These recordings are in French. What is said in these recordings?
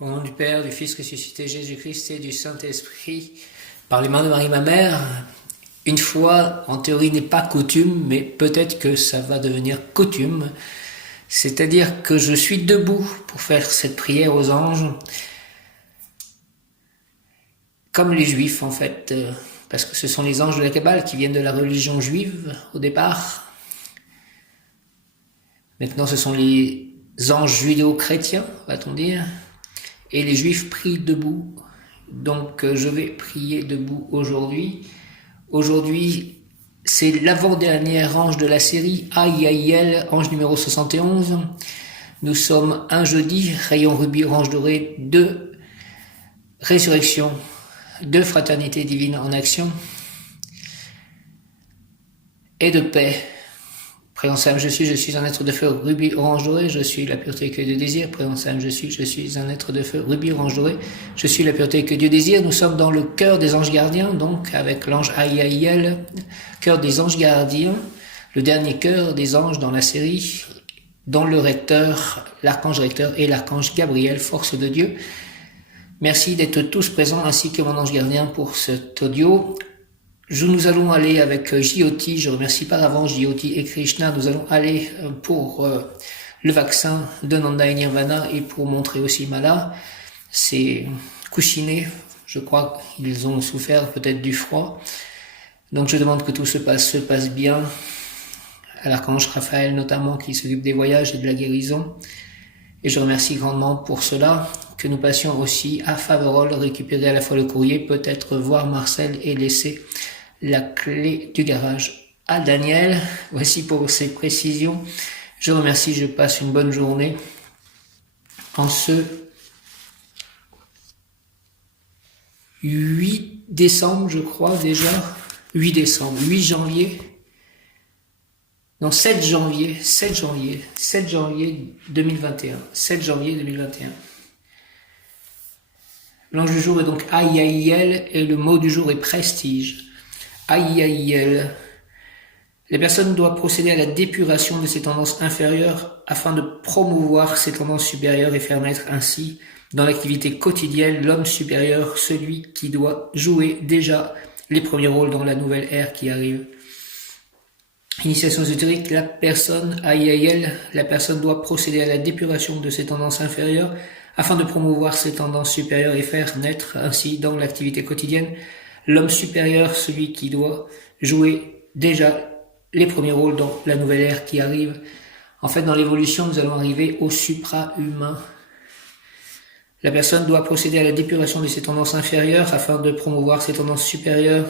Au nom du Père, du Fils ressuscité Jésus-Christ et du Saint-Esprit, par les mains de Marie ma mère, une fois, en théorie, n'est pas coutume, mais peut-être que ça va devenir coutume. C'est-à-dire que je suis debout pour faire cette prière aux anges, comme les Juifs en fait, parce que ce sont les anges de la Kabbale qui viennent de la religion juive au départ. Maintenant, ce sont les anges judéo-chrétiens, va-t-on dire, et les Juifs prient debout. Donc, je vais prier debout aujourd'hui. Aujourd'hui, c'est l'avant-dernier ange de la série, Aïe, ange numéro 71. Nous sommes un jeudi, rayon rubis, orange doré, de résurrection, de fraternité divine en action et de paix. Prénom Sam, je suis un être de feu, rubis, orange doré, je suis la pureté que Dieu désire. Prénom Sam, je suis un être de feu, rubis, orange doré, je suis la pureté que Dieu désire. Nous sommes dans le cœur des anges gardiens, donc avec l'ange Aïe, cœur des anges gardiens, le dernier cœur des anges dans la série, dont le recteur, l'archange recteur et l'archange Gabriel, force de Dieu. Merci d'être tous présents ainsi que mon ange gardien pour cet audio. Nous allons aller avec Jyoti, je remercie par avance Jyoti et Krishna, nous allons aller pour le vaccin de Nanda et Nirvana et pour montrer aussi Mala. C'est couchiné, je crois qu'ils ont souffert peut-être du froid. Donc je demande que tout se passe bien, à l'archange Raphaël notamment qui s'occupe des voyages et de la guérison. Et je remercie grandement pour cela, que nous passions aussi à Faverolles, récupérer à la fois le courrier, peut-être voir Marcel et laisser la clé du garage à Daniel. Voici pour ces précisions. Je remercie, je passe une bonne journée en ce 8 décembre, je crois déjà, 8 janvier, non 7 janvier 2021, 7 janvier 2021. L'ange du jour est donc Aïe et le mot du jour est prestige. Aïe. Les personnes doivent procéder à la dépuration de ces tendances inférieures afin de promouvoir ces tendances supérieures et faire naître ainsi dans l'activité quotidienne l'homme supérieur, celui qui doit jouer déjà les premiers rôles dans la nouvelle ère qui arrive. Initiation ésotérique, la personne doit procéder à la dépuration de ces tendances inférieures afin de promouvoir ces tendances supérieures et faire naître ainsi dans l'activité quotidienne l'homme supérieur, celui qui doit jouer déjà les premiers rôles dans la nouvelle ère qui arrive. En fait, dans l'évolution, nous allons arriver au supra-humain. La personne doit procéder à la dépuration de ses tendances inférieures afin de promouvoir ses tendances supérieures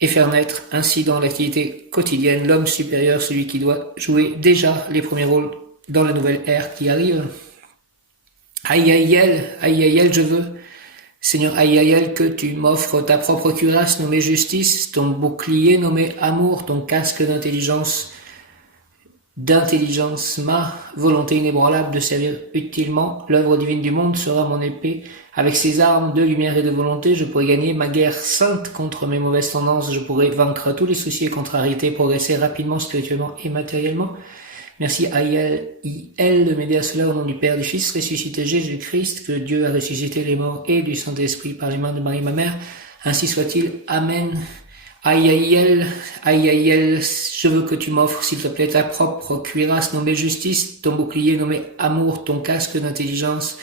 et faire naître ainsi dans l'activité quotidienne l'homme supérieur, celui qui doit jouer déjà les premiers rôles dans la nouvelle ère qui arrive. Aïe, je veux, Seigneur Aïe, que tu m'offres ta propre cuirasse nommée justice, ton bouclier nommé amour, ton casque d'intelligence, ma volonté inébranlable de servir utilement l'œuvre divine du monde sera mon épée. Avec ses armes de lumière et de volonté, je pourrai gagner ma guerre sainte contre mes mauvaises tendances, je pourrai vaincre tous les soucis et contrariétés, progresser rapidement, spirituellement et matériellement. Merci Aïe, de m'aider à cela au nom du Père, du Fils, ressuscité Jésus-Christ, que Dieu a ressuscité les morts et du Saint-Esprit par les mains de Marie ma mère. Ainsi soit-il. Amen. Aïe, je veux que tu m'offres, s'il te plaît, ta propre cuirasse nommée justice, ton bouclier nommé amour, ton casque d'intelligence.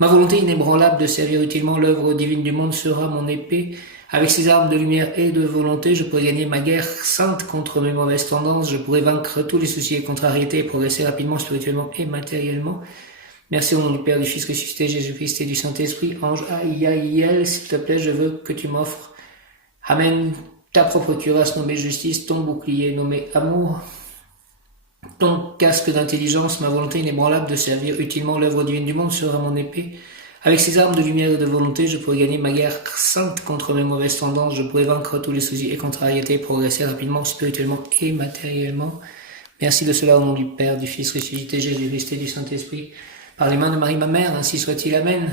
Ma volonté inébranlable de servir utilement l'œuvre divine du monde sera mon épée. Avec ses armes de lumière et de volonté, je pourrai gagner ma guerre sainte contre mes mauvaises tendances, je pourrai vaincre tous les soucis et contrariétés et progresser rapidement, spirituellement et matériellement. Merci au nom du Père, du Fils ressuscité, Jésus-Christ et du Saint-Esprit. Ange Aïe, s'il te plaît, je veux que tu m'offres. Amen. Ta propre cuirasse nommée justice, ton bouclier nommé amour, ton casque d'intelligence, ma volonté inébranlable de servir utilement l'œuvre divine du monde sera mon épée. Avec ces armes de lumière et de volonté, je pourrai gagner ma guerre sainte contre mes mauvaises tendances, je pourrai vaincre tous les soucis et contrariétés, progresser rapidement, spirituellement et matériellement. Merci de cela au nom du Père, du Fils ressuscité, Jésus-Christ et du Saint-Esprit. Par les mains de Marie ma mère, ainsi soit-il. Amen.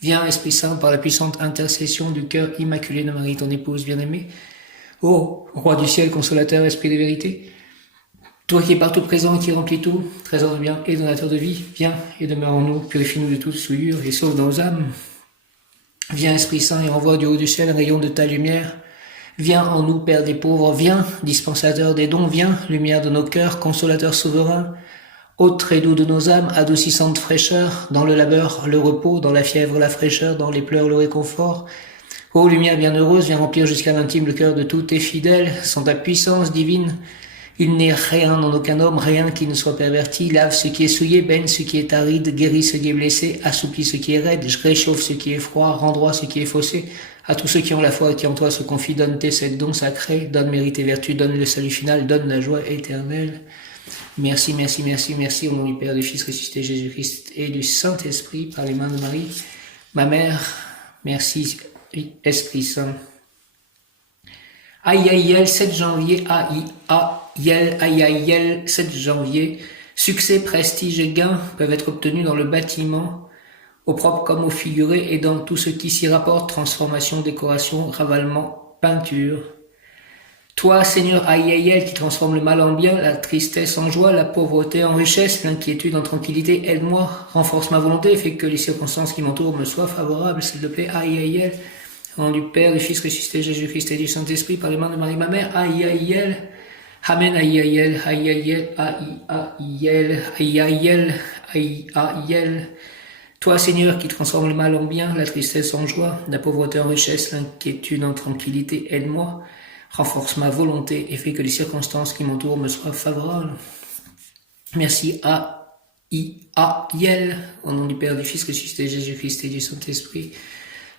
Viens, Esprit Saint, par la puissante intercession du cœur immaculé de Marie, ton épouse bien-aimée. Ô roi du ciel, consolateur, esprit de vérité, Toi qui es partout présent et qui remplis tout, trésor de bien et donateur de vie, viens et demeure en nous, purifie-nous de toute souillure et sauve nos âmes. Viens Esprit Saint et envoie du haut du ciel un rayon de ta lumière. Viens en nous, Père des pauvres, viens, dispensateur des dons, viens, lumière de nos cœurs, consolateur souverain, hôte très doux de nos âmes, adoucissante fraîcheur, dans le labeur, le repos, dans la fièvre, la fraîcheur, dans les pleurs, le réconfort. Ô lumière bienheureuse, viens remplir jusqu'à l'intime le cœur de tous tes fidèles, sans ta puissance divine. Il n'est rien en aucun homme, rien qui ne soit perverti, lave ce qui est souillé, baigne ce qui est aride, guérit ce qui est blessé, assouplit ce qui est raide, réchauffe ce qui est froid, rend droit ce qui est faussé. À tous ceux qui ont la foi et qui en toi se confient, donne tes sept dons sacrés, donne mérite et vertu, donne le salut final, donne la joie éternelle. Merci, merci, merci, merci au nom du Père, du Fils ressuscité Jésus-Christ et du Saint-Esprit par les mains de Marie, ma mère. Merci, Esprit Saint. Aïe aïe aïe, 7 janvier, aïe aïe, 7 janvier. Succès, prestige et gains peuvent être obtenus dans le bâtiment, au propre comme au figuré, et dans tout ce qui s'y rapporte, transformation, décoration, ravalement, peinture. Toi, Seigneur, aïe aïe aïe, qui transforme le mal en bien, la tristesse en joie, la pauvreté en richesse, l'inquiétude en tranquillité, aide-moi, renforce ma volonté, fais que les circonstances qui m'entourent me soient favorables, s'il te plaît, aïe aïe aïe. Au nom du Père, du Fils ressuscité Jésus-Christ et du Saint-Esprit, par les mains de Marie, ma mère, aïe aïe aïe. Amen, aïe aïe aïe, aïe aïe aïe, aïe aïe aïe, aïe aïe. Toi, Seigneur, qui transforme le mal en bien, la tristesse en joie, la pauvreté en richesse, l'inquiétude en tranquillité, aide-moi, renforce ma volonté et fais que les circonstances qui m'entourent me soient favorables. Merci, aïe, au nom du Père, du Fils ressuscité Jésus-Christ et du Saint-Esprit.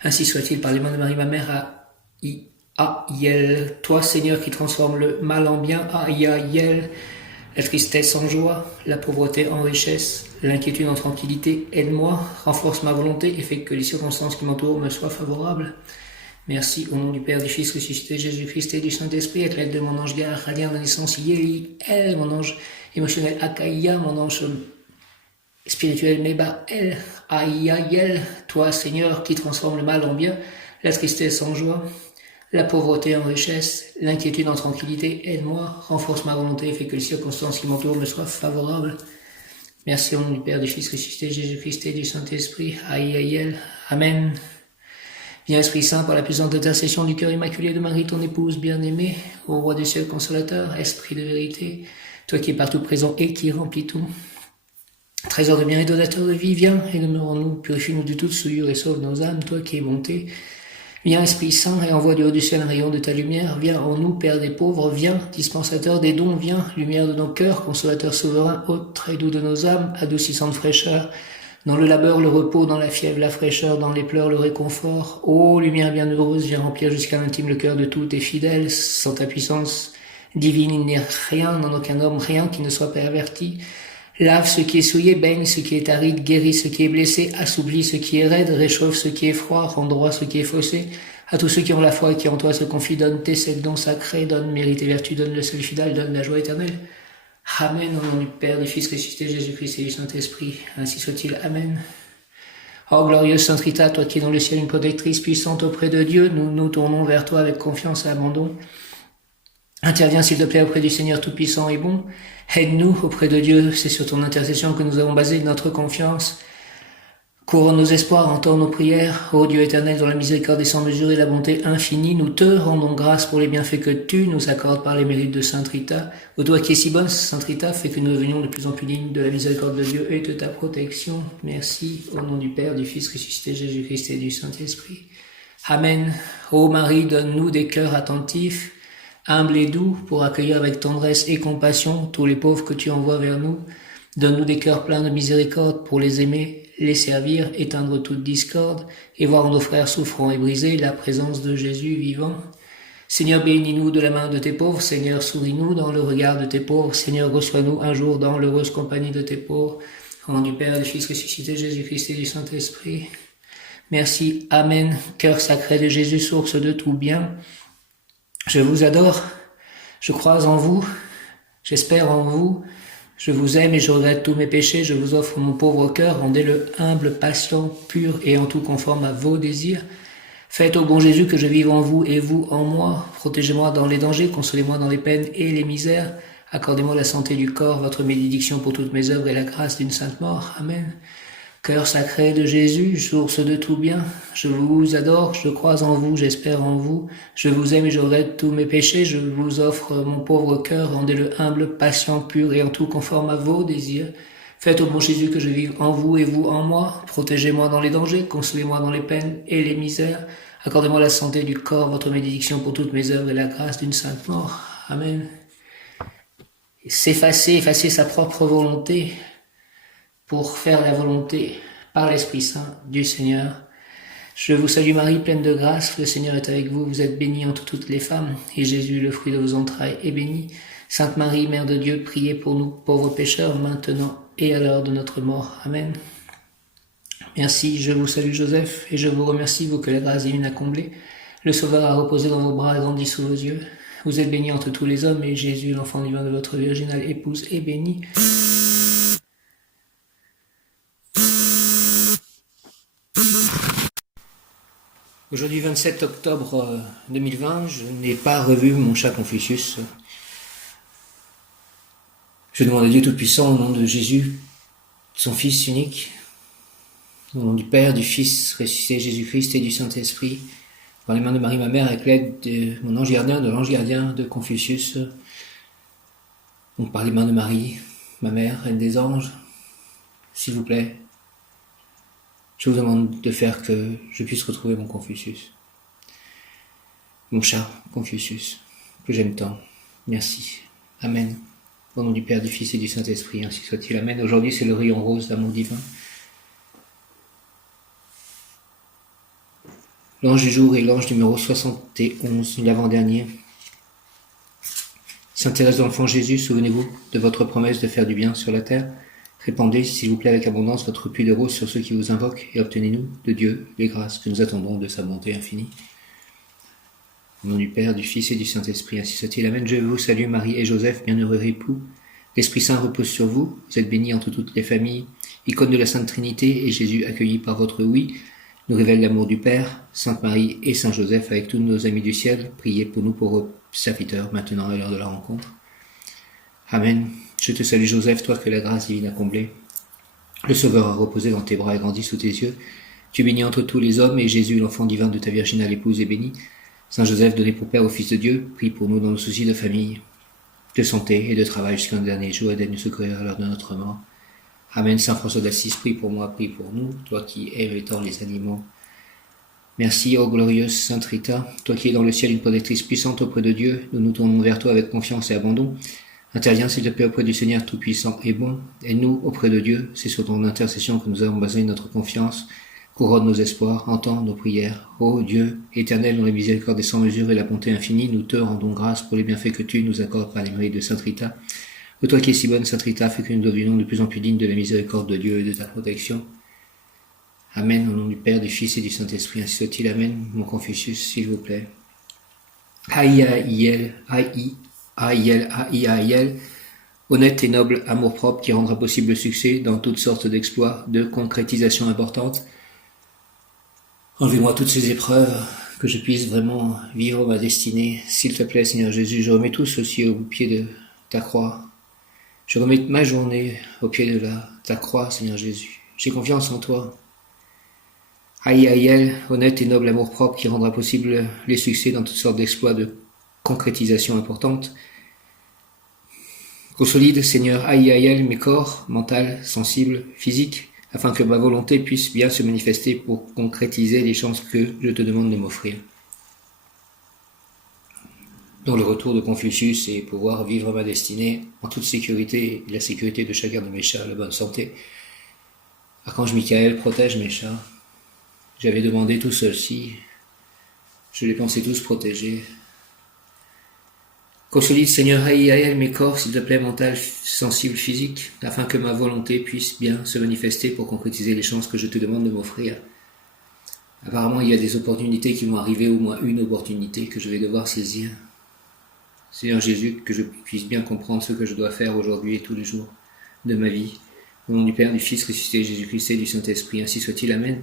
Ainsi soit-il par les mains de Marie, ma mère, aïe. Toi, Seigneur, qui transforme le mal en bien, aïe, la tristesse en joie, la pauvreté en richesse, l'inquiétude en tranquillité, aide-moi, renforce ma volonté et fais que les circonstances qui m'entourent me soient favorables. Merci au nom du Père, du Fils ressuscité Jésus-Christ et du Saint-Esprit, avec l'aide de mon ange gardien de naissance, Yeli, El, mon ange émotionnel, Akaïa, mon ange spirituel, Meba, El, aïe, toi, Seigneur, qui transforme le mal en bien, la tristesse en joie, la pauvreté en richesse, l'inquiétude en tranquillité, aide-moi, renforce ma volonté et fais que les circonstances qui m'entourent me soient favorables. Merci au nom du Père, du Fils ressuscité Jésus-Christ et du Saint-Esprit, aïe, amen. Viens Esprit Saint, par la puissante intercession du cœur immaculé de Marie, ton épouse bien-aimée, ô Roi du ciel consolateur, Esprit de vérité, toi qui es partout présent et qui remplis tout. Trésor de bien et donateur de vie, viens et demeure en nous, purifie-nous de toute souillure et sauve nos âmes, toi qui es bonté. Viens Esprit Saint et envoie du haut du ciel un rayon de ta lumière, viens en nous, Père des pauvres, viens, dispensateur des dons, viens, lumière de nos cœurs, consolateur souverain, hôte très doux de nos âmes, adoucissante fraîcheur, dans le labeur, le repos, dans la fièvre, la fraîcheur, dans les pleurs, le réconfort. Ô lumière bienheureuse, viens remplir jusqu'à l'intime le cœur de tous tes fidèles, sans ta puissance divine, il n'est rien en aucun homme, rien qui ne soit perverti. Lave ce qui est souillé, baigne ce qui est aride, guérit ce qui est blessé, assouplit ce qui est raide, réchauffe ce qui est froid, rend droit ce qui est faussé. À tous ceux qui ont la foi et qui en toi se confient, donne tes sept dons sacrés, donne mérite et vertu, donne le salut final, donne la joie éternelle. Amen, au nom du Père, du Fils ressuscité Jésus-Christ et du Saint-Esprit, ainsi soit-il. Amen. Oh glorieuse Sainte Rita, toi qui es dans le ciel une protectrice puissante auprès de Dieu, nous nous tournons vers toi avec confiance et abandon. Interviens s'il te plaît auprès du Seigneur Tout-Puissant et bon. Aide-nous auprès de Dieu, c'est sur ton intercession que nous avons basé notre confiance. Couronne nos espoirs, entends nos prières. Ô Dieu éternel, dont la miséricorde est sans mesure et la bonté infinie, nous te rendons grâce pour les bienfaits que tu nous accordes par les mérites de Sainte Rita. Ô toi qui es si bonne, Sainte Rita, fais que nous devenions de plus en plus dignes de la miséricorde de Dieu et de ta protection. Merci, au nom du Père, du Fils ressuscité Jésus-Christ et du Saint-Esprit. Amen. Ô Marie, donne-nous des cœurs attentifs, humble et doux, pour accueillir avec tendresse et compassion tous les pauvres que tu envoies vers nous. Donne-nous des cœurs pleins de miséricorde pour les aimer, les servir, éteindre toute discorde, et voir en nos frères souffrants et brisés la présence de Jésus vivant. Seigneur, bénis-nous de la main de tes pauvres. Seigneur, souris-nous dans le regard de tes pauvres. Seigneur, reçois-nous un jour dans l'heureuse compagnie de tes pauvres. Au nom du Père, du Fils ressuscité, Jésus-Christ et du Saint-Esprit. Merci. Amen. Cœur sacré de Jésus, source de tout bien. Je vous adore, je crois en vous, j'espère en vous, je vous aime et je regrette tous mes péchés, je vous offre mon pauvre cœur, rendez-le humble, patient, pur et en tout conforme à vos désirs. Faites au bon Jésus que je vive en vous et vous en moi, protégez-moi dans les dangers, consolez-moi dans les peines et les misères, Accordez-moi la santé du corps, votre bénédiction pour toutes mes œuvres et la grâce d'une sainte mort. Amen. Cœur sacré de Jésus, source de tout bien, je vous adore, je crois en vous, j'espère en vous, je vous aime et je regrette tous mes péchés, je vous offre mon pauvre cœur, rendez-le humble, patient, pur et en tout conforme à vos désirs. Faites au bon Jésus que je vive en vous et vous en moi, protégez-moi dans les dangers, consolez-moi dans les peines et les misères, accordez-moi la santé du corps, votre bénédiction pour toutes mes œuvres et la grâce d'une sainte mort. Amen. Effacer sa propre volonté, pour faire la volonté par l'Esprit Saint du Seigneur. Je vous salue Marie, pleine de grâce, le Seigneur est avec vous, vous êtes bénie entre toutes les femmes, et Jésus, le fruit de vos entrailles, est béni. Sainte Marie, Mère de Dieu, priez pour nous, pauvres pécheurs, maintenant et à l'heure de notre mort. Amen. Merci, je vous salue Joseph, et je vous remercie, vous que la grâce divine a comblé. Le Sauveur a reposé dans vos bras et grandi sous vos yeux. Vous êtes bénie entre tous les hommes, et Jésus, l'enfant divin de votre virginale épouse, est béni. Aujourd'hui 27 octobre 2020, je n'ai pas revu mon chat Confucius. Je demande à Dieu Tout-Puissant, au nom de Jésus, son Fils unique, au nom du Père, du Fils ressuscité Jésus-Christ et du Saint-Esprit, par les mains de Marie, ma mère, avec l'aide de mon ange gardien, de l'ange gardien de Confucius, donc par les mains de Marie, ma mère, reine des anges, s'il vous plaît, je vous demande de faire que je puisse retrouver mon Confucius. Mon chat, Confucius, que j'aime tant. Merci. Amen. Au nom du Père, du Fils et du Saint-Esprit, ainsi soit-il. Amen. Aujourd'hui, c'est le rayon rose d'amour divin. L'ange du jour est l'ange numéro 71, l'avant-dernier. Sainte Thérèse de l'Enfant Jésus, souvenez-vous de votre promesse de faire du bien sur la terre. Répandez, s'il vous plaît, avec abondance votre pluie de roses sur ceux qui vous invoquent et obtenez-nous de Dieu les grâces que nous attendons de sa bonté infinie. Au nom du Père, du Fils et du Saint-Esprit, ainsi soit-il. Amen. Je vous salue Marie et Joseph, bienheureux époux. L'Esprit Saint repose sur vous, vous êtes bénis entre toutes les familles. Icône de la Sainte Trinité et Jésus accueilli par votre oui, nous révèle l'amour du Père, Sainte Marie et Saint Joseph avec tous nos amis du ciel. Priez pour nous pauvres serviteurs, maintenant et à l'heure de la rencontre. Amen. Je te salue Joseph, toi que la grâce divine a comblé. Le Sauveur a reposé dans tes bras et grandi sous tes yeux. Tu es béni entre tous les hommes, et Jésus, l'enfant divin de ta virginale épouse, est béni. Saint Joseph, donné pour Père au Fils de Dieu, prie pour nous dans nos soucis de famille, de santé et de travail jusqu'à un dernier jour, et d'aide nous secourir à l'heure de notre mort. Amen. Saint François d'Assise, prie pour moi, prie pour nous, toi qui aimes tant les animaux. Merci, ô glorieuse Sainte Rita, toi qui es dans le ciel une protectrice puissante auprès de Dieu, nous nous tournons vers toi avec confiance et abandon. Interviens s'il te plaît auprès du Seigneur Tout-Puissant et bon, aide-nous auprès de Dieu, c'est sur ton intercession que nous avons basé notre confiance, couronne nos espoirs, entends nos prières. Ô Dieu, éternel dont la miséricorde est sans mesure et la bonté infinie, nous te rendons grâce pour les bienfaits que tu nous accordes par les mérites de Sainte Rita. Ô toi qui es si bonne, Sainte Rita, fais que nous devions de plus en plus dignes de la miséricorde de Dieu et de ta protection. Amen, au nom du Père, du Fils et du Saint-Esprit, ainsi soit-il. Amen, mon Confucius, s'il vous plaît. Aïe, honnête et noble amour-propre qui rendra possible le succès dans toutes sortes d'exploits, de concrétisations importantes. Enlevez-moi toutes ces épreuves, que je puisse vraiment vivre ma destinée. S'il te plaît, Seigneur Jésus, je remets tout ceci au pied de ta croix. Je remets ma journée au pied de ta croix, Seigneur Jésus. J'ai confiance en toi. Aïe, honnête et noble amour-propre qui rendra possible les succès dans toutes sortes d'exploits, de concrétisation importante. Consolide, Seigneur, aïe, mes corps, mental, sensible, physique, afin que ma volonté puisse bien se manifester pour concrétiser les chances que je te demande de m'offrir. Dans le retour de Confucius et pouvoir vivre ma destinée en toute sécurité et la sécurité de chacun de mes chats, la bonne santé. Archange Michael, protège mes chats. J'avais demandé tout ceci, je les pensais tous protégés. Consolide, Seigneur, aïe, mes corps, s'il te plaît, mental, sensible, physique, afin que ma volonté puisse bien se manifester pour concrétiser les chances que je te demande de m'offrir. Apparemment, il y a des opportunités qui vont arriver, au moins une opportunité que je vais devoir saisir. Seigneur Jésus, que je puisse bien comprendre ce que je dois faire aujourd'hui et tous les jours de ma vie. Au nom du Père, du Fils ressuscité, Jésus-Christ et du Saint-Esprit, ainsi soit-il. Amen.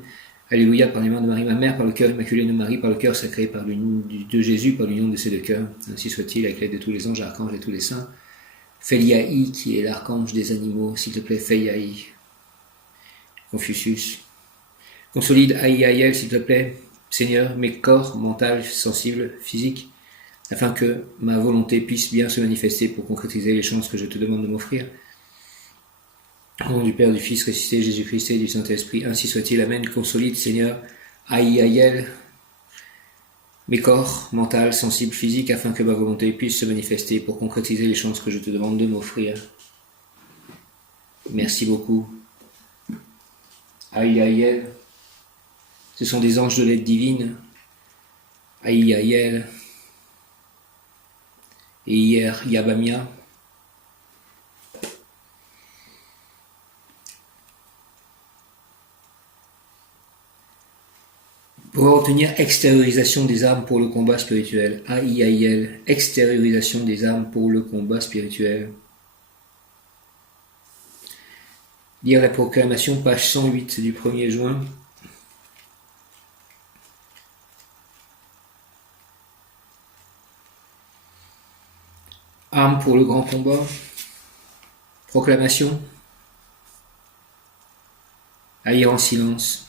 Alléluia, par les mains de Marie, ma mère, par le cœur immaculé de Marie, par le cœur sacré de Jésus, par l'union de ces deux cœurs. Ainsi soit-il, avec l'aide de tous les anges, archanges et tous les saints. Feiai, qui est l'archange des animaux, s'il te plaît, Feiai. Confucius. Consolide Aïe, s'il te plaît, Seigneur, mes corps, mental, sensible, physique, afin que ma volonté puisse bien se manifester pour concrétiser les chances que je te demande de m'offrir. Au nom du Père, du Fils ressuscité, Jésus-Christ et du Saint-Esprit, ainsi soit-il. Amen. Consolide, Seigneur, Aïe, mes corps, mental, sensible, physique, afin que ma volonté puisse se manifester pour concrétiser les chances que je te demande de m'offrir. Merci beaucoup. Aïe, ce sont des anges de l'aide divine. Aïe, et hier, Yabamia. Pour obtenir extériorisation des armes pour le combat spirituel. Aïe, extériorisation des armes pour le combat spirituel. Lire la proclamation, page 108 du 1er juin. Armes pour le grand combat. Proclamation. Haïr en silence.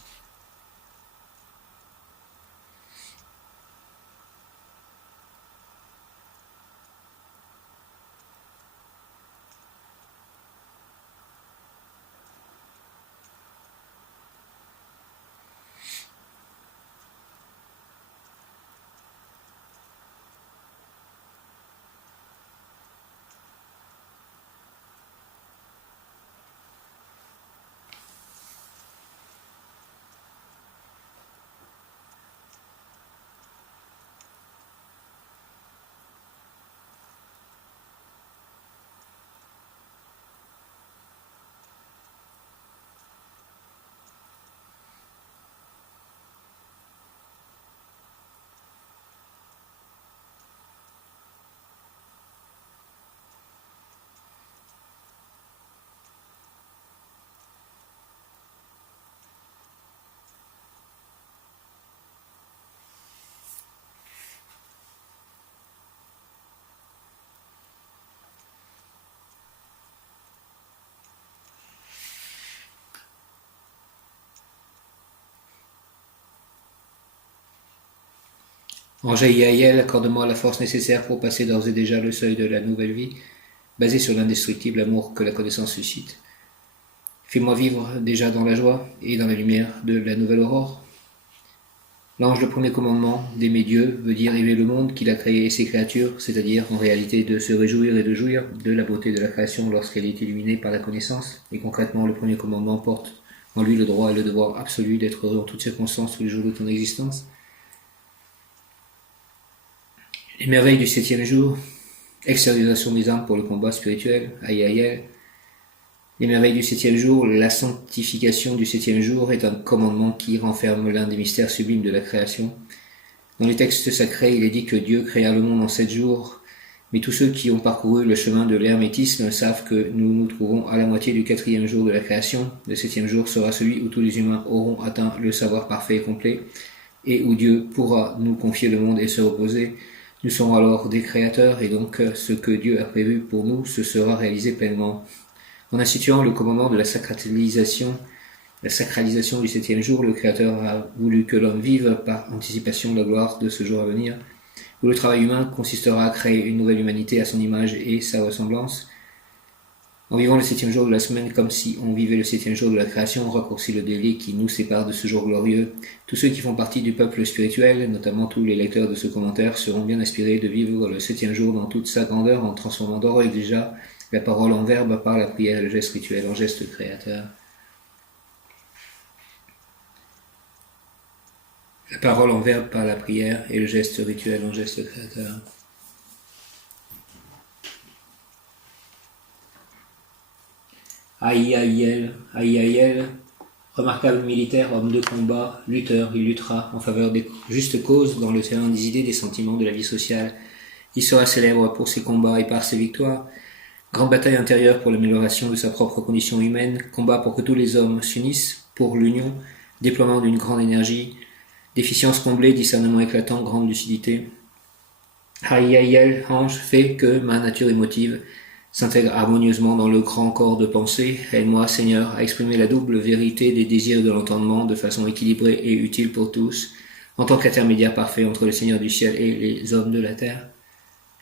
Ange Yael, accorde-moi la force nécessaire pour passer d'ores et déjà le seuil de la nouvelle vie, basée sur l'indestructible amour que la connaissance suscite. Fais-moi vivre déjà dans la joie et dans la lumière de la nouvelle aurore. L'ange, le premier commandement d'aimer Dieu, veut dire aimer le monde qu'il a créé et ses créatures, c'est-à-dire en réalité de se réjouir et de jouir de la beauté de la création lorsqu'elle est illuminée par la connaissance. Et concrètement, le premier commandement porte en lui le droit et le devoir absolu d'être heureux en toutes circonstances tous les jours de ton existence. Les merveilles du 7e jour, extériorisation des âmes pour le combat spirituel, aïe. Les merveilles du 7e jour, la sanctification du 7e jour est un commandement qui renferme l'un des mystères sublimes de la création. Dans les textes sacrés, il est dit que Dieu créa le monde en 7 jours, mais tous ceux qui ont parcouru le chemin de l'hermétisme savent que nous nous trouvons à la moitié du 4e jour de la création. Le 7e jour sera celui où tous les humains auront atteint le savoir parfait et complet, et où Dieu pourra nous confier le monde et se reposer. Nous serons alors des créateurs, et donc ce que Dieu a prévu pour nous, ce sera réalisé pleinement. En instituant le commandement de la sacralisation du 7e jour, le Créateur a voulu que l'homme vive par anticipation la gloire de ce jour à venir, où le travail humain consistera à créer une nouvelle humanité à son image et sa ressemblance. En vivant le 7e jour de la semaine comme si on vivait le 7e jour de la création, on raccourcit le délai qui nous sépare de ce jour glorieux. Tous ceux qui font partie du peuple spirituel, notamment tous les lecteurs de ce commentaire, seront bien inspirés de vivre le 7e jour dans toute sa grandeur en transformant d'ores et déjà la parole en verbe par la prière et le geste rituel en geste créateur. La parole en verbe par la prière et le geste rituel en geste créateur. Aïe, remarquable militaire, homme de combat, lutteur, il luttera en faveur des justes causes dans le terrain des idées, des sentiments, de la vie sociale. Il sera célèbre pour ses combats et par ses victoires. Grande bataille intérieure pour l'amélioration de sa propre condition humaine, combat pour que tous les hommes s'unissent, pour l'union, déploiement d'une grande énergie, déficience comblée, discernement éclatant, grande lucidité. Aïe, ange, fait que ma nature émotive s'intègre harmonieusement dans le grand corps de pensée. Aide-moi, Seigneur, à exprimer la double vérité des désirs de l'entendement de façon équilibrée et utile pour tous, en tant qu'intermédiaire parfait entre le Seigneur du ciel et les hommes de la terre.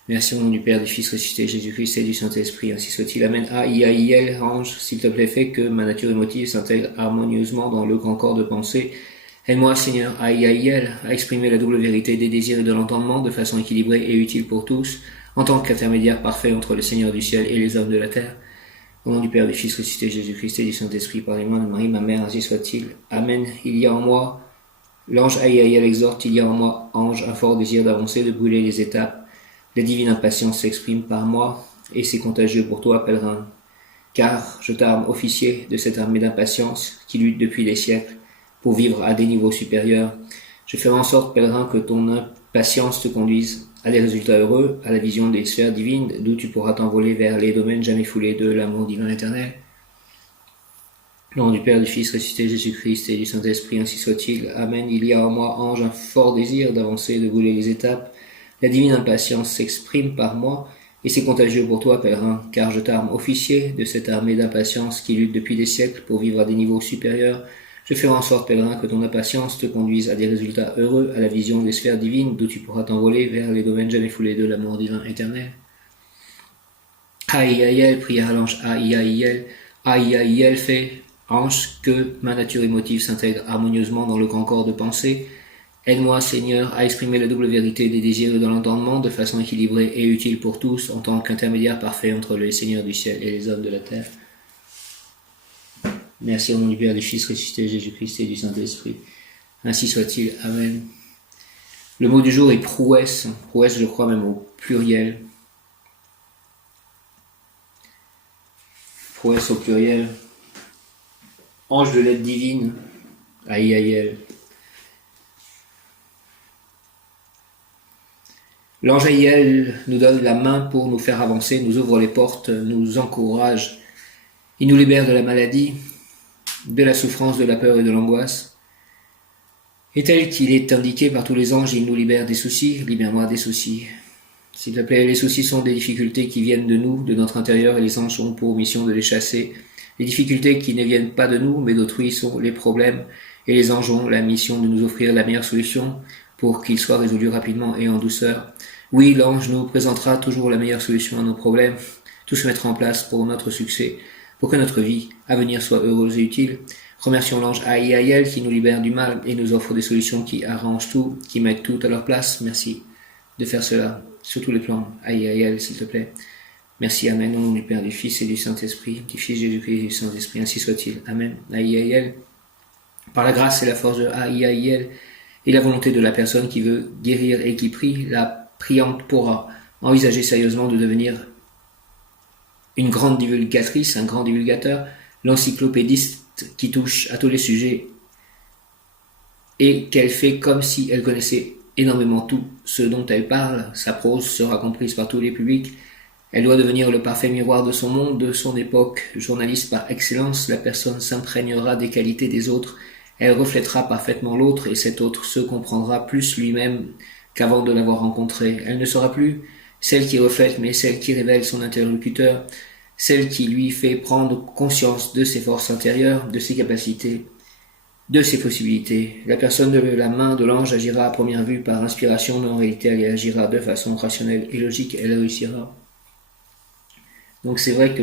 Merci au nom du Père, du Fils ressuscité, Jésus-Christ et du Saint-Esprit, ainsi soit-il. Amen. Aïe, ange, s'il te plaît, fais que ma nature émotive s'intègre harmonieusement dans le grand corps de pensée. Aide-moi, Seigneur, aïe, à exprimer la double vérité des désirs et de l'entendement de façon équilibrée et utile pour tous, en tant qu'intermédiaire parfait entre le Seigneur du ciel et les hommes de la terre. Au nom du Père, du Fils ressuscité, Jésus-Christ et du Saint-Esprit, par les mains de Marie, ma mère, ainsi soit-il. Amen. Il y a en moi, l'ange aïe, exhorte, il y a en moi, ange, un fort désir d'avancer, de brûler les étapes. La divine impatience s'exprime par moi, et c'est contagieux pour toi, pèlerin. Car je t'arme officier de cette armée d'impatience qui lutte depuis des siècles pour vivre à des niveaux supérieurs. Je ferai en sorte, pèlerin, que ton impatience te conduise à des résultats heureux, à la vision des sphères divines, d'où tu pourras t'envoler vers les domaines jamais foulés de l'amour divin éternel. Au nom du Père, du Fils ressuscité, Jésus-Christ et du Saint-Esprit, ainsi soit-il. Amen. Il y a en moi, ange, un fort désir d'avancer, de brûler les étapes. La divine impatience s'exprime par moi, et c'est contagieux pour toi, pèlerin, car je t'arme officier de cette armée d'impatience qui lutte depuis des siècles pour vivre à des niveaux supérieurs. Je ferai en sorte, pèlerin, que ton impatience te conduise à des résultats heureux, à la vision des sphères divines, d'où tu pourras t'envoler vers les domaines jamais foulés de l'amour divin éternel. Aïe, prière à l'ange, aïe, fais, ange, que ma nature émotive s'intègre harmonieusement dans le grand corps de pensée. Aide-moi, Seigneur, à exprimer la double vérité des désirs et de l'entendement de façon équilibrée et utile pour tous, en tant qu'intermédiaire parfait entre les seigneurs du ciel et les hommes de la terre. Merci au nom du Père, du Fils ressuscité, Jésus-Christ et du Saint-Esprit. Ainsi soit-il. Amen. Le mot du jour est prouesse. Prouesse, je crois même au pluriel. Prouesse au pluriel. Ange de l'aide divine. Aïe. L'ange Aïel nous donne la main pour nous faire avancer, nous ouvre les portes, nous encourage. Il nous libère de la maladie, de la souffrance, de la peur et de l'angoisse. Et tel qu'il est indiqué par tous les anges, il nous libère des soucis. Libère-moi des soucis. S'il te plaît, les soucis sont des difficultés qui viennent de nous, de notre intérieur, et les anges ont pour mission de les chasser. Les difficultés qui ne viennent pas de nous, mais d'autrui sont les problèmes, et les anges ont la mission de nous offrir la meilleure solution pour qu'ils soient résolus rapidement et en douceur. Oui, l'ange nous présentera toujours la meilleure solution à nos problèmes. Tout se mettra en place pour notre succès, pour que notre vie à venir soit heureuse et utile. Remercions l'ange Aïe qui nous libère du mal et nous offre des solutions qui arrangent tout, qui mettent tout à leur place. Merci de faire cela sur tous les plans. Aïe, s'il te plaît. Merci, Amen, au nom du Père, du Fils et du Saint-Esprit, du Fils Jésus-Christ et du Saint-Esprit, ainsi soit-il. Amen. Aïe. Par la grâce et la force de Aïe et la volonté de la personne qui veut guérir et qui prie, la priante pourra envisager sérieusement de devenir une grande divulgatrice, un grand divulgateur, l'encyclopédiste qui touche à tous les sujets et qu'elle fait comme si elle connaissait énormément tout ce dont elle parle. Sa prose sera comprise par tous les publics. Elle doit devenir le parfait miroir de son monde, de son époque. Journaliste par excellence, la personne s'imprégnera des qualités des autres. Elle reflètera parfaitement l'autre et cet autre se comprendra plus lui-même qu'avant de l'avoir rencontré. Elle ne sera plus celle qui reflète, mais celle qui révèle son interlocuteur, celle qui lui fait prendre conscience de ses forces intérieures, de ses capacités, de ses possibilités. La personne de la main de l'ange agira à première vue par inspiration, mais en réalité elle agira de façon rationnelle et logique, elle réussira. Donc c'est vrai que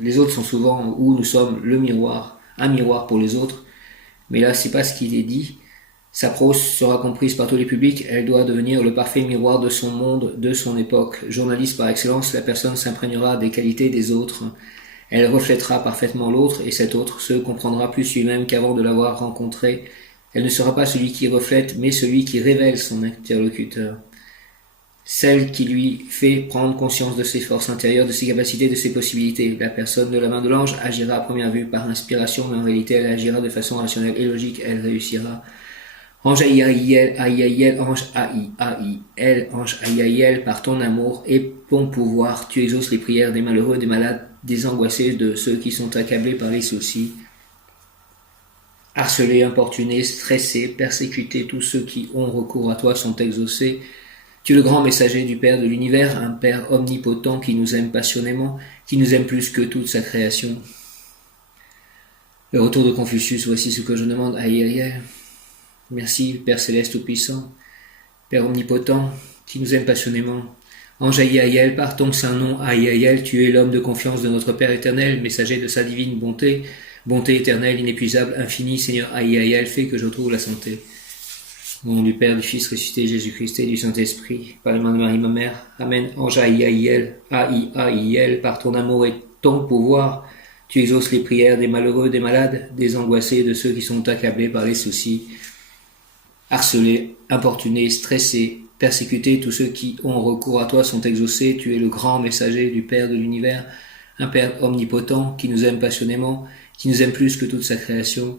les autres sont souvent où nous sommes le miroir, un miroir pour les autres, mais là c'est pas ce qu'il est dit. Sa prose sera comprise par tous les publics, elle doit devenir le parfait miroir de son monde, de son époque. Journaliste par excellence, la personne s'imprégnera des qualités des autres. Elle reflètera parfaitement l'autre et cet autre se comprendra plus lui-même qu'avant de l'avoir rencontré. Elle ne sera pas celui qui reflète, mais celui qui révèle son interlocuteur. Celle qui lui fait prendre conscience de ses forces intérieures, de ses capacités, de ses possibilités. La personne de la main de l'ange agira à première vue par inspiration, mais en réalité elle agira de façon rationnelle et logique, elle réussira. Ange Aïe, ange Aïe, par ton amour et ton pouvoir, tu exauces les prières des malheureux, des malades, des angoissés, de ceux qui sont accablés par les soucis, harcelés, importunés, stressés, persécutés, tous ceux qui ont recours à toi sont exaucés. Tu es le grand messager du Père de l'univers, un Père omnipotent qui nous aime passionnément, qui nous aime plus que toute sa création. Le retour de Confucius, voici ce que je demande. Aïe aïe aïe. Merci, Père céleste tout-puissant, Père omnipotent, qui nous aime passionnément. Ange Aïe, par ton saint nom, Aïe, tu es l'homme de confiance de notre Père éternel, messager de sa divine bonté, bonté éternelle, inépuisable, infinie, Seigneur Aïe, fais que je retrouve la santé. Au nom du Père, du Fils ressuscité, Jésus-Christ et du Saint-Esprit, par les mains de Marie, ma mère. Amen. Ange Aïe, par ton amour et ton pouvoir, tu exauces les prières des malheureux, des malades, des angoissés, de ceux qui sont accablés par les soucis, harcelés, importunés, stressés, persécutés, tous ceux qui ont recours à toi sont exaucés. Tu es le grand messager du Père de l'univers, un Père omnipotent qui nous aime passionnément, qui nous aime plus que toute sa création.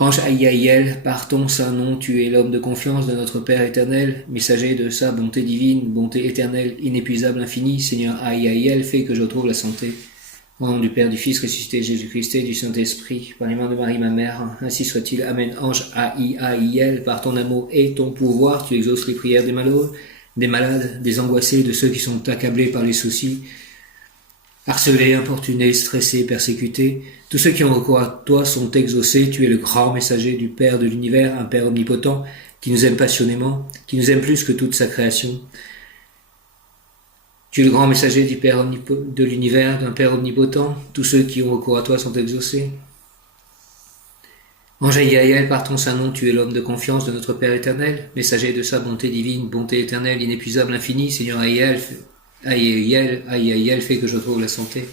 Ange Aïe, par ton saint nom, tu es l'homme de confiance de notre Père éternel, messager de sa bonté divine, bonté éternelle, inépuisable, infinie. Seigneur Aïe, fais que je retrouve la santé. Au nom du Père, du Fils ressuscité, Jésus-Christ et du Saint-Esprit, par les mains de Marie, ma mère, ainsi soit-il. Amen. Ange Aïe, par ton amour et ton pouvoir, tu exauces les prières des malheureux, des malades, des angoissés, de ceux qui sont accablés par les soucis, harcelés, importunés, stressés, persécutés, tous ceux qui ont recours à toi sont exaucés. Tu es le grand messager du Père de l'univers, un Père omnipotent, qui nous aime passionnément, qui nous aime plus que toute sa création. Tu es le grand messager du Père de l'univers, d'un Père omnipotent. Tous ceux qui ont recours à toi sont exaucés. Ange Aïe, par ton saint nom, tu es l'homme de confiance de notre Père éternel, messager de sa bonté divine, bonté éternelle, inépuisable, infinie. Seigneur Aïe, fais que je retrouve la santé.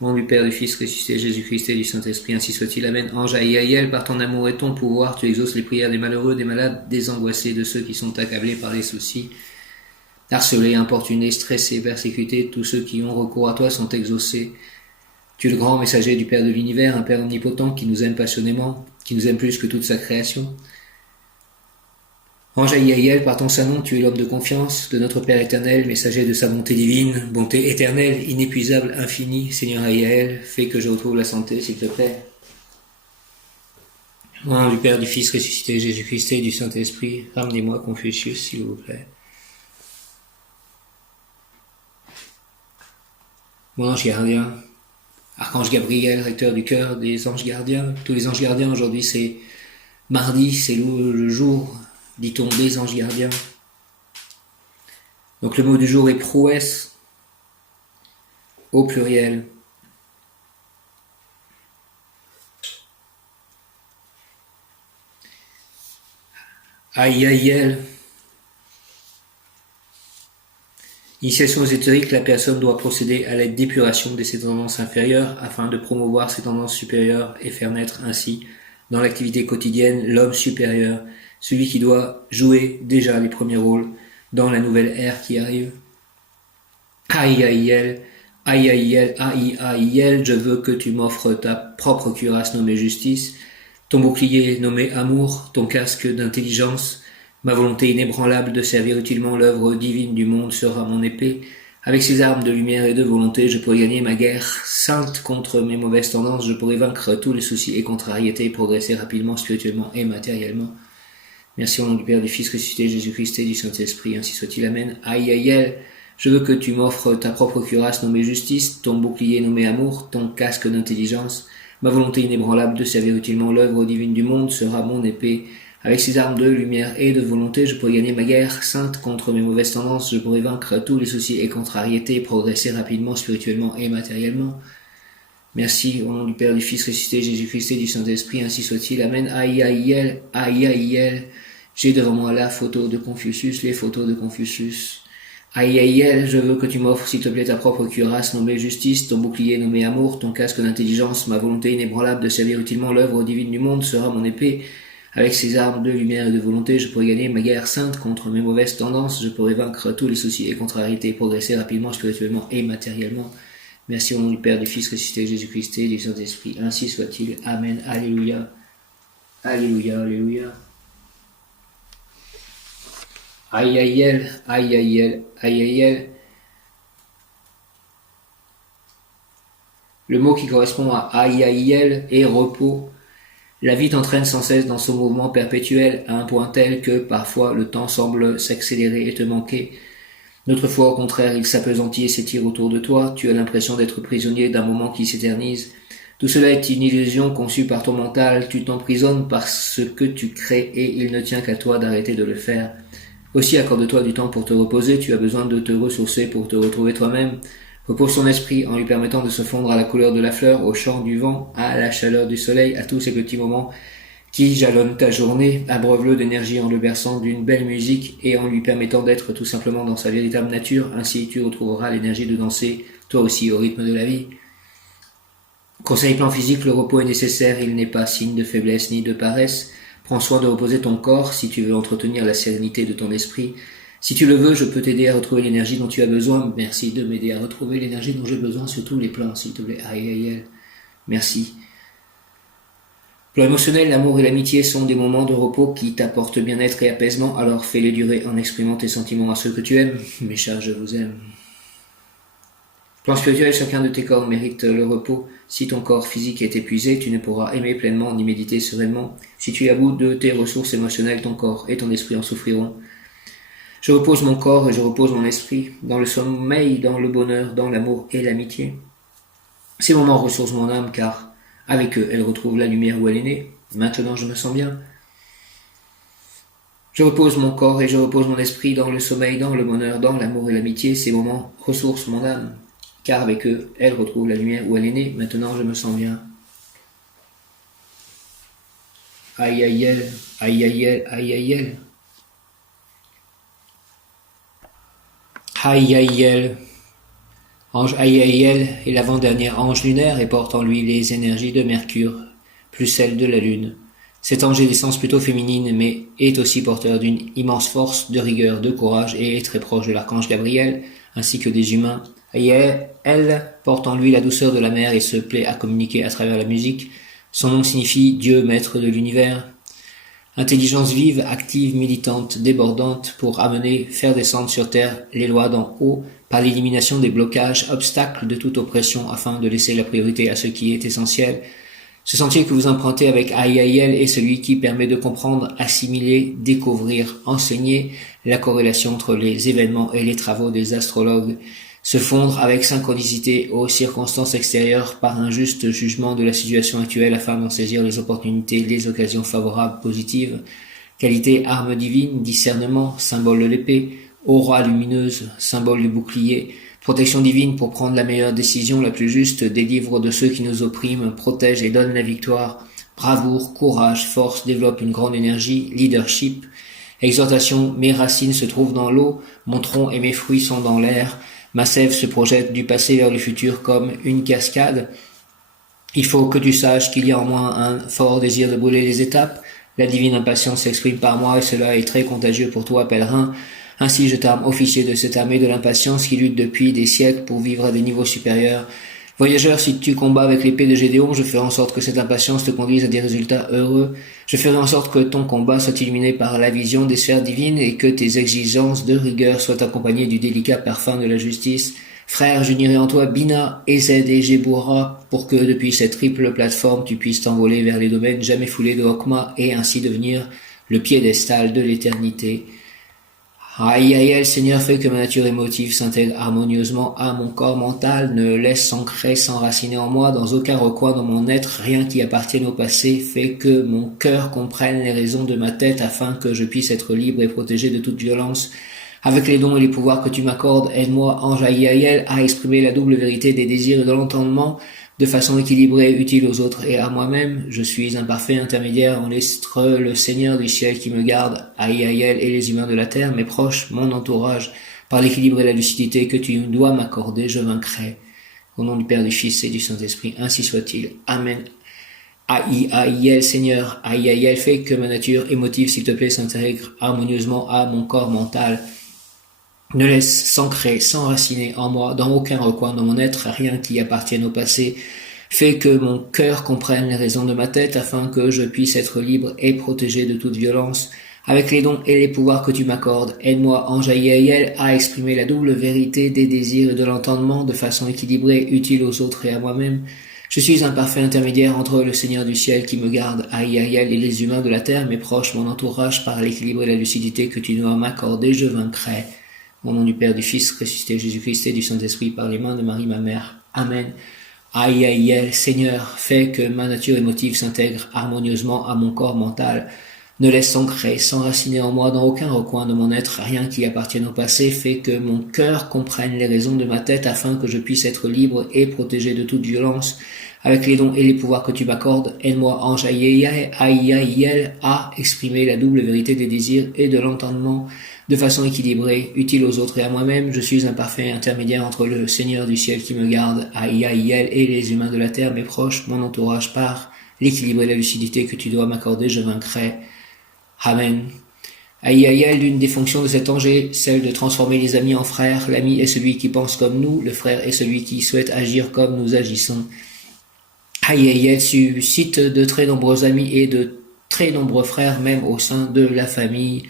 Au nom du Père, du Fils ressuscité, Jésus-Christ et du Saint-Esprit, ainsi soit-il. Amen. Ange Aïe, par ton amour et ton pouvoir, tu exauces les prières des malheureux, des malades, des angoissés, de ceux qui sont accablés par les soucis, harcelés, importunés, stressés, persécutés, tous ceux qui ont recours à toi sont exaucés. Tu es le grand messager du Père de l'univers, un Père omnipotent qui nous aime passionnément, qui nous aime plus que toute sa création. Ange Aïe, par ton saint nom, tu es l'homme de confiance de notre Père éternel, messager de sa bonté divine, bonté éternelle, inépuisable, infinie. Seigneur Aïe, fais que je retrouve la santé, s'il te plaît. Au nom du Père, du Fils ressuscité, Jésus-Christ et du Saint-Esprit, ramenez-moi Confucius, s'il vous plaît. Mon ange gardien, Archange Gabriel, recteur du cœur des anges gardiens, tous les anges gardiens, aujourd'hui c'est mardi, c'est le jour, dit-on, des anges gardiens. Donc le mot du jour est prouesse, au pluriel. Aïe. Initiation ésotérique, la personne doit procéder à la d'épuration de ses tendances inférieures afin de promouvoir ses tendances supérieures et faire naître ainsi, dans l'activité quotidienne, l'homme supérieur, celui qui doit jouer déjà les premiers rôles dans la nouvelle ère qui arrive. Aïe, je veux que tu m'offres ta propre cuirasse nommée justice, ton bouclier nommé amour, ton casque d'intelligence. Ma volonté inébranlable de servir utilement l'œuvre divine du monde sera mon épée. Avec ces armes de lumière et de volonté, je pourrai gagner ma guerre sainte contre mes mauvaises tendances. Je pourrai vaincre tous les soucis et contrariétés et progresser rapidement, spirituellement et matériellement. Merci au nom du Père, du Fils ressuscité, Jésus-Christ et du Saint-Esprit, ainsi soit-il. Amen. Aïe, je veux que tu m'offres ta propre cuirasse nommée justice, ton bouclier nommé amour, ton casque d'intelligence. Ma volonté inébranlable de servir utilement l'œuvre divine du monde sera mon épée. Avec ces armes de lumière et de volonté, je pourrai gagner ma guerre sainte contre mes mauvaises tendances. Je pourrai vaincre tous les soucis et contrariétés, progresser rapidement, spirituellement et matériellement. Merci au nom du Père, du Fils ressuscité, Jésus-Christ et du Saint-Esprit, ainsi soit-il. Amen. Aïe. J'ai devant moi la photo de Confucius, les photos de Confucius. Aïe, je veux que tu m'offres, s'il te plaît, ta propre cuirasse nommée justice, ton bouclier nommé amour, ton casque d'intelligence. Ma volonté inébranlable de servir utilement l'œuvre divine du monde sera mon épée. Avec ces armes de lumière et de volonté, je pourrai gagner ma guerre sainte contre mes mauvaises tendances. Je pourrai vaincre tous les soucis et contrariétés, progresser rapidement, spirituellement et matériellement. Merci au nom du Père, du Fils ressuscité, Jésus-Christ et du Saint-Esprit. Ainsi soit-il. Amen. Alléluia. Alléluia. Aïe. Le mot qui correspond à aïe est repos. La vie t'entraîne sans cesse dans son mouvement perpétuel à un point tel que parfois le temps semble s'accélérer et te manquer. D'autres fois, au contraire, il s'appesantit et s'étire autour de toi. Tu as l'impression d'être prisonnier d'un moment qui s'éternise. Tout cela est une illusion conçue par ton mental. Tu t'emprisonnes par ce que tu crées et il ne tient qu'à toi d'arrêter de le faire. Aussi, accorde-toi du temps pour te reposer. Tu as besoin de te ressourcer pour te retrouver toi-même. Repose ton esprit en lui permettant de se fondre à la couleur de la fleur, au chant du vent, à la chaleur du soleil, à tous ces petits moments qui jalonnent ta journée. Abreuve-le d'énergie en le berçant d'une belle musique et en lui permettant d'être tout simplement dans sa véritable nature. Ainsi, tu retrouveras l'énergie de danser, toi aussi, au rythme de la vie. Conseil plan physique, le repos est nécessaire, il n'est pas signe de faiblesse ni de paresse. Prends soin de reposer ton corps si tu veux entretenir la sérénité de ton esprit. Si tu le veux, je peux t'aider à retrouver l'énergie dont tu as besoin. Merci de m'aider à retrouver l'énergie dont j'ai besoin sur tous les plans, s'il te plaît. Aïe, aïe, aïe. Merci. Plan émotionnel, l'amour et l'amitié sont des moments de repos qui t'apportent bien-être et apaisement, alors fais-les durer en exprimant tes sentiments à ceux que tu aimes. Mes chers, je vous aime. Plan spirituel, chacun de tes corps mérite le repos. Si ton corps physique est épuisé, tu ne pourras aimer pleinement ni méditer sereinement. Si tu es à bout de tes ressources émotionnelles, ton corps et ton esprit en souffriront. Je repose mon corps et je repose mon esprit dans le sommeil, dans le bonheur, dans l'amour et l'amitié. Ces moments ressourcent mon âme car avec eux, elle retrouve la lumière où elle est née. Maintenant, je me sens bien. Je repose mon corps et je repose mon esprit dans le sommeil, dans le bonheur, dans l'amour et l'amitié. Ces moments ressourcent mon âme, car avec eux, elle retrouve la lumière où elle est née. Maintenant, je me sens bien. Aïe aïe aïe, aïe aïe aïe, aïe aïe aïe. Aïe aïe aïe. Ange Aïaïel est l'avant-dernier ange lunaire et porte en lui les énergies de Mercure, plus celles de la Lune. Cet ange est d'essence plutôt féminine, mais est aussi porteur d'une immense force, de rigueur, de courage et est très proche de l'archange Gabriel, ainsi que des humains. Aïaïel porte en lui la douceur de la mer et se plaît à communiquer à travers la musique. Son nom signifie Dieu maître de l'univers. Intelligence vive, active, militante, débordante pour amener, faire descendre sur terre les lois d'en haut par l'élimination des blocages, obstacles de toute oppression afin de laisser la priorité à ce qui est essentiel. Ce sentier que vous empruntez avec Aïaïel est celui qui permet de comprendre, assimiler, découvrir, enseigner la corrélation entre les événements et les travaux des astrologues, se fondre avec synchronicité aux circonstances extérieures par un juste jugement de la situation actuelle afin d'en saisir les opportunités, les occasions favorables, positives. Qualité, arme divine, discernement, symbole de l'épée, aura lumineuse, symbole du bouclier, protection divine pour prendre la meilleure décision, la plus juste, délivre de ceux qui nous oppriment, protège et donne la victoire. Bravoure, courage, force, développe une grande énergie, leadership. Exhortation, mes racines se trouvent dans l'eau, mon tronc et mes fruits sont dans l'air. Ma sève se projette du passé vers le futur comme une cascade. Il faut que tu saches qu'il y a en moi un fort désir de brûler les étapes. La divine impatience s'exprime par moi et cela est très contagieux pour toi, pèlerin. Ainsi je t'arme officier de cette armée de l'impatience qui lutte depuis des siècles pour vivre à des niveaux supérieurs. Voyageur, si tu combats avec l'épée de Gédéon, je ferai en sorte que cette impatience te conduise à des résultats heureux. Je ferai en sorte que ton combat soit illuminé par la vision des sphères divines et que tes exigences de rigueur soient accompagnées du délicat parfum de la justice. Frère, j'unirai en toi Bina, Ezed et Géboura pour que depuis cette triple plateforme tu puisses t'envoler vers les domaines jamais foulés de Hokma et ainsi devenir le piédestal de l'éternité. Aïaïel, Seigneur, fais que ma nature émotive s'intègre harmonieusement à mon corps mental, ne laisse s'ancrer, s'enraciner en moi, dans aucun recoin de mon être, rien qui appartienne au passé, fais que mon cœur comprenne les raisons de ma tête afin que je puisse être libre et protégé de toute violence. Avec les dons et les pouvoirs que tu m'accordes, aide-moi, ange Aïaïel, à exprimer la double vérité des désirs et de l'entendement, de façon équilibrée, utile aux autres et à moi-même. Je suis un parfait intermédiaire entre le Seigneur du ciel qui me garde, Aïaïel, et les humains de la terre, mes proches, mon entourage. Par l'équilibre et la lucidité que tu dois m'accorder, je vaincrai. Au nom du Père, du Fils et du Saint-Esprit, ainsi soit-il. Amen. Aïaïel, Seigneur, Aïaïel, fais que ma nature émotive, s'il te plaît, s'intègre harmonieusement à mon corps mental. Ne laisse s'ancrer, s'enraciner en moi, dans aucun recoin de mon être, rien qui appartienne au passé. Fais que mon cœur comprenne les raisons de ma tête, afin que je puisse être libre et protégé de toute violence. Avec les dons et les pouvoirs que tu m'accordes, aide-moi, ange Aïaïel, à exprimer la double vérité des désirs et de l'entendement de façon équilibrée, utile aux autres et à moi-même. Je suis un parfait intermédiaire entre le Seigneur du ciel qui me garde, Aïe-Aïe-Aïe, et les humains de la terre, mes proches, mon entourage, par l'équilibre et la lucidité que tu dois m'accorder, je vaincrai. Au nom du Père, du Fils, ressuscité Jésus-Christ et du Saint-Esprit, par les mains de Marie, ma mère. Amen. Aïe-Aïe-Aïe, Seigneur, fais que ma nature émotive s'intègre harmonieusement à mon corps mental. Ne laisse s'ancrer, s'enraciner en moi dans aucun recoin de mon être, rien qui appartienne au passé, fait que mon cœur comprenne les raisons de ma tête afin que je puisse être libre et protégé de toute violence. Avec les dons et les pouvoirs que tu m'accordes, aide-moi, ange Aïe-Aïe-Aïe, à exprimer la double vérité des désirs et de l'entendement de façon équilibrée, utile aux autres et à moi-même. Je suis un parfait intermédiaire entre le Seigneur du ciel qui me garde, Aïe-Aïe-Aïe, et les humains de la terre, mes proches, mon entourage, par l'équilibre et la lucidité que tu dois m'accorder, je vaincrai. Amen. Aïe-Aïe-Aïe, l'une des fonctions de cet ange est celle de transformer les amis en frères. L'ami est celui qui pense comme nous, le frère est celui qui souhaite agir comme nous agissons. Aïe-Aïe-Aïe suscite de très nombreux amis et de très nombreux frères, même au sein de la famille.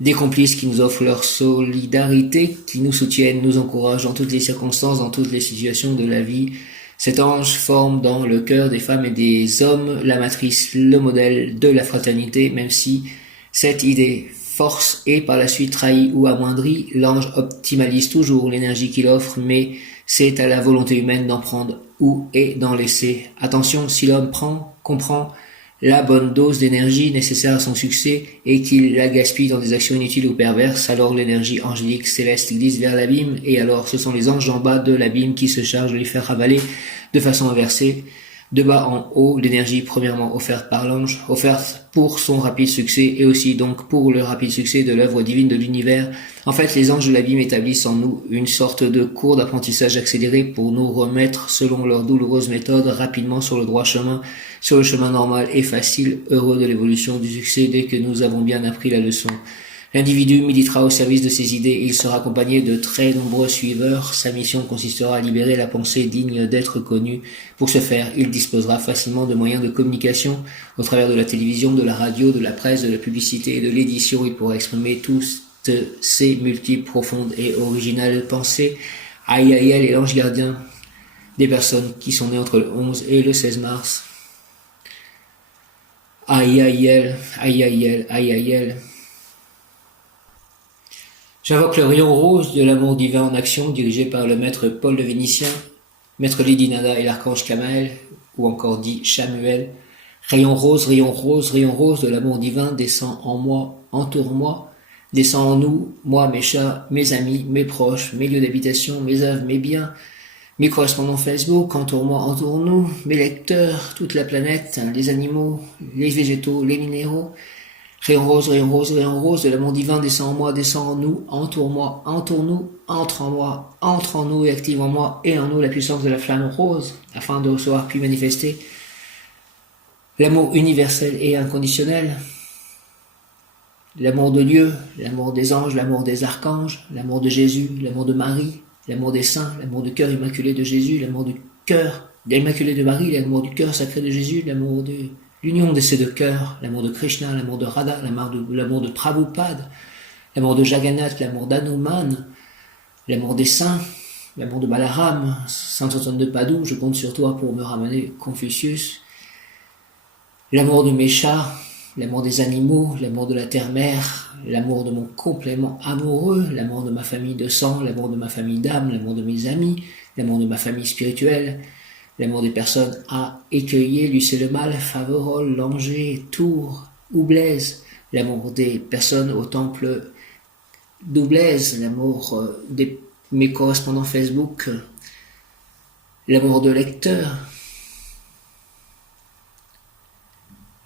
Des complices qui nous offrent leur solidarité, qui nous soutiennent, nous encouragent dans toutes les circonstances, dans toutes les situations de la vie. Cet ange forme dans le cœur des femmes et des hommes la matrice, le modèle de la fraternité, même si cette idée force et par la suite trahie ou amoindrie, l'ange optimalise toujours l'énergie qu'il offre, mais c'est à la volonté humaine d'en prendre ou et d'en laisser. Attention, si l'homme comprend la bonne dose d'énergie nécessaire à son succès et qu'il la gaspille dans des actions inutiles ou perverses, alors l'énergie angélique céleste glisse vers l'abîme et alors ce sont les anges en bas de l'abîme qui se chargent de les faire ravaler de façon inversée. De bas en haut, l'énergie premièrement offerte par l'ange, offerte pour son rapide succès et aussi donc pour le rapide succès de l'œuvre divine de l'univers. En fait, les anges de l'abîme établissent en nous une sorte de cours d'apprentissage accéléré pour nous remettre, selon leur douloureuse méthode, rapidement sur le droit chemin, sur le chemin normal et facile, heureux de l'évolution du succès dès que nous avons bien appris la leçon. L'individu militera au service de ses idées, il sera accompagné de très nombreux suiveurs. Sa mission consistera à libérer la pensée digne d'être connue. Pour ce faire, il disposera facilement de moyens de communication au travers de la télévision, de la radio, de la presse, de la publicité et de l'édition. Il pourra exprimer toutes ses multiples, profondes et originales pensées. Aïe-Aïe-Aïe est l'ange gardien des personnes qui sont nées entre le 11 et le 16 mars. Aïe-Aïe-Aïe, Aïe-Aïe-Aïe, Aïe-Aïe-Aïe. J'invoque le rayon rose de l'amour divin en action dirigé par le maître Paul le Vénitien, maître Lady Nada et l'archange Kamael, ou encore dit Chamuel. Rayon rose, rayon rose, rayon rose de l'amour divin descend en moi, entoure-moi, descend en nous, moi, mes chats, mes amis, mes proches, mes lieux d'habitation, mes œuvres, mes biens, mes correspondants Facebook, entoure-moi, entoure-nous, mes lecteurs, toute la planète, les animaux, les végétaux, les minéraux. Rayon rose, rayon rose, rayon rose de l'amour divin descend en moi, descend en nous, entoure-moi, entoure-nous, entre en moi, entre en nous et active en moi et en nous la puissance de la flamme rose, afin de recevoir puis manifester l'amour universel et inconditionnel, l'amour de Dieu, l'amour des anges, l'amour des archanges, l'amour de Jésus, l'amour de Marie, l'amour des saints, l'amour du cœur immaculé de Jésus, l'amour du cœur immaculé de Marie, l'amour du cœur sacré de Jésus, l'amour de l'union de ces deux cœurs, l'amour de Krishna, l'amour de Radha, l'amour de Prabhupada, l'amour de Jagannath, l'amour d'Hanuman, l'amour des saints, l'amour de Balaram, Saint Antoine de Padoue, je compte sur toi pour me ramener Confucius, l'amour de mes chats, l'amour des animaux, l'amour de la terre-mère, l'amour de mon complément amoureux, l'amour de ma famille de sang, l'amour de ma famille d'âme, l'amour de mes amis, l'amour de ma famille spirituelle, l'amour des personnes à Écueillé, Lucé-le-Mal, Faverolles, Langeais, Tours, Blaise, l'amour des personnes au temple d'Oublaise, l'amour de mes correspondants Facebook, l'amour de lecteurs,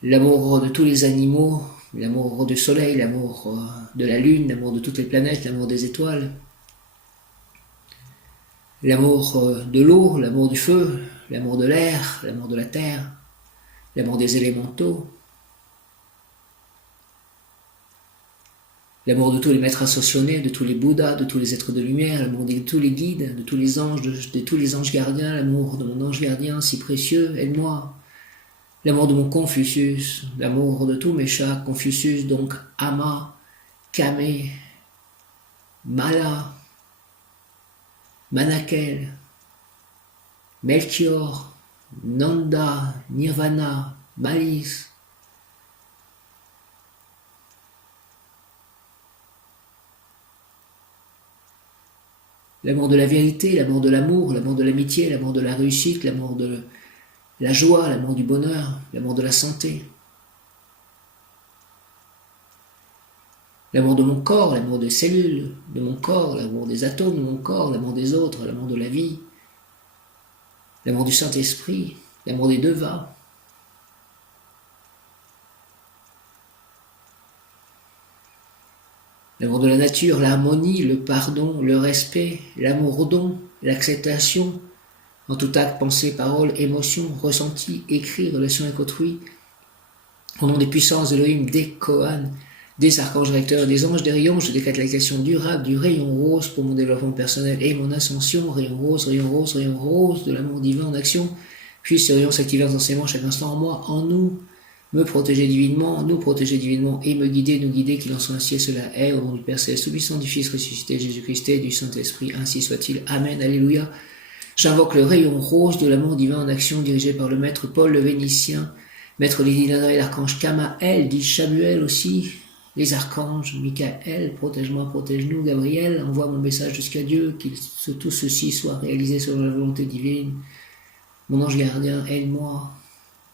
l'amour de tous les animaux, l'amour du soleil, l'amour de la lune, l'amour de toutes les planètes, l'amour des étoiles, l'amour de l'eau, l'amour du feu, l'amour de l'air, l'amour de la terre, l'amour des élémentaux, l'amour de tous les maîtres ascensionnés, de tous les Bouddhas, de tous les êtres de lumière, l'amour de tous les guides, de tous les anges, de tous les anges gardiens, l'amour de mon ange gardien si précieux, aide-moi. L'amour de mon Confucius, l'amour de tous mes chats, Confucius, donc Ama, Kame, Mala, Manakel, Melchior, Nanda, Nirvana, malice. L'amour de la vérité, l'amour de l'amour, l'amour de l'amitié, l'amour de la réussite, l'amour de la joie, l'amour du bonheur, l'amour de la santé. L'amour de mon corps, l'amour des cellules de mon corps, l'amour des atomes de mon corps, l'amour des autres, l'amour de la vie, l'amour du Saint-Esprit, l'amour des devas. L'amour de la nature, l'harmonie, le pardon, le respect, l'amour au don, l'acceptation, en tout acte, pensée, parole, émotion, ressenti, écrit, relation avec autrui, au nom des puissances d'Elohim, des Kohan, des archanges recteurs, des anges, des rayons, je décrète l'activation durable du rayon rose pour mon développement personnel et mon ascension, rayon rose, rayon rose, rayon rose de l'amour divin en action, puis ce rayon s'activer intensément chaque instant en moi, en nous, me protéger divinement, nous protéger divinement et me guider, nous guider, qu'il en soit ainsi et cela est, au nom du Père Céleste Tout-Puissant, du Fils ressuscité, Jésus-Christ et du Saint-Esprit, ainsi soit-il. Amen, alléluia. J'invoque le rayon rose de l'amour divin en action dirigé par le Maître Paul le Vénitien, Maître Lydinada et l'archange Kamaël, dit Samuel aussi, les archanges, Michael, protège-moi, protège-nous, Gabriel, envoie mon message jusqu'à Dieu, tout ceci soit réalisé selon la volonté divine. Mon ange gardien, aide-moi,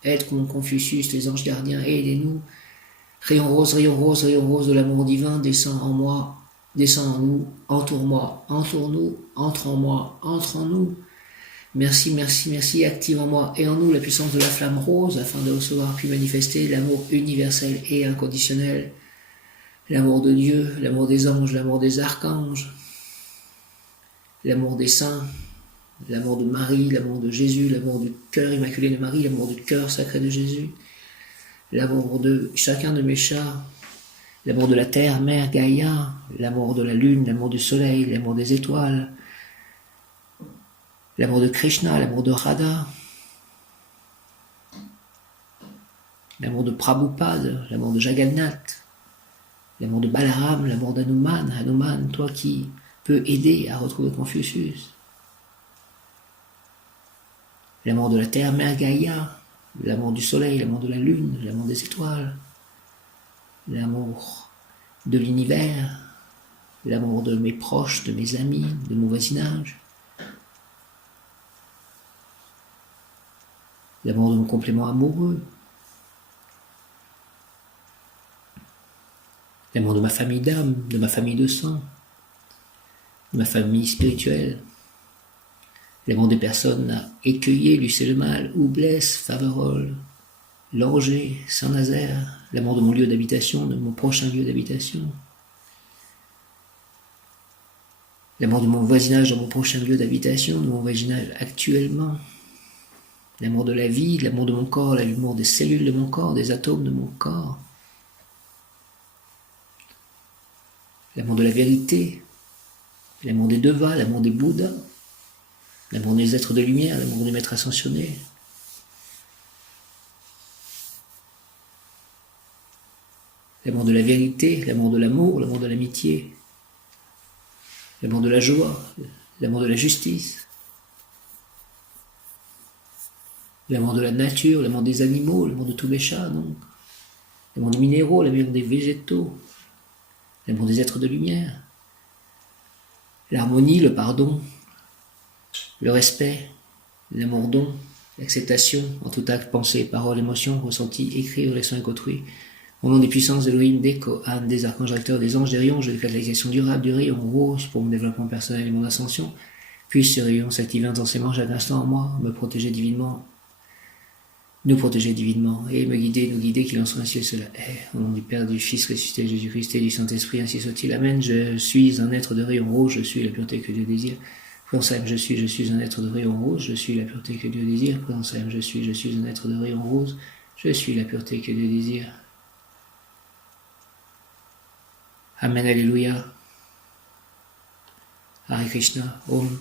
aide mon Confucius, les anges gardiens, aidez-nous. Rayon rose, rayon rose, rayon rose de l'amour divin, descend en moi, descend en nous, entoure-moi, entoure-nous, entre en moi, entre en nous. Merci, merci, merci, active en moi et en nous la puissance de la flamme rose afin de recevoir puis manifester l'amour universel et inconditionnel. L'amour de Dieu, l'amour des anges, l'amour des archanges, l'amour des saints, l'amour de Marie, l'amour de Jésus, l'amour du cœur immaculé de Marie, l'amour du cœur sacré de Jésus, l'amour de chacun de mes chats, l'amour de la terre, mère Gaïa, l'amour de la lune, l'amour du soleil, l'amour des étoiles, l'amour de Krishna, l'amour de Radha, l'amour de Prabhupada, l'amour de Jagannath, l'amour de Balaram, l'amour d'Hanuman, Hanuman, toi qui peux aider à retrouver Confucius. L'amour de la terre, mère Gaïa, l'amour du soleil, l'amour de la lune, l'amour des étoiles, l'amour de l'univers, l'amour de mes proches, de mes amis, de mon voisinage, l'amour de mon complément amoureux, l'amour de ma famille d'âme, de ma famille de sang, de ma famille spirituelle, l'amour des personnes à écueiller, lucer le mal, ou blesse, Faverolles, Langeais, Saint-Nazaire, l'amour de mon lieu d'habitation, de mon prochain lieu d'habitation, l'amour de mon voisinage dans mon prochain lieu d'habitation, de mon voisinage actuellement, l'amour de la vie, l'amour de mon corps, l'amour des cellules de mon corps, des atomes de mon corps, l'amour de la vérité, l'amour des devas, l'amour des Bouddhas, l'amour des êtres de lumière, l'amour des maîtres ascensionnés, l'amour de la vérité, l'amour de l'amour, l'amour de l'amitié, l'amour de la joie, l'amour de la justice, l'amour de la nature, l'amour des animaux, l'amour de tous les chats, donc, l'amour des minéraux, l'amour des végétaux, l'amour des êtres de lumière, l'harmonie, le pardon, le respect, l'amour don, l'acceptation en tout acte, pensée, parole, émotion, ressenti, écrit, relation avec autrui. Au nom des puissances d'Elohim, des Kohan, des archanges recteurs, des anges, des rayons, je déclare l'activation durable du rayon rose pour mon développement personnel et mon ascension. Puisse ce rayon s'activer intensément chaque instant en moi, me protéger divinement, nous protéger divinement, et me guider, nous guider, qu'il en soit ainsi et cela est. Au nom du Père, du Fils ressuscité, Jésus-Christ et du Saint-Esprit, ainsi soit-il. Amen. Je suis un être de rayon rose, je suis la pureté que Dieu désire. Présence, je suis un être de rayon rose, je suis la pureté que Dieu désire. Présence, je suis un être de rayon rose, je suis la pureté que Dieu désire. Amen, alléluia. Hare Krishna, Om.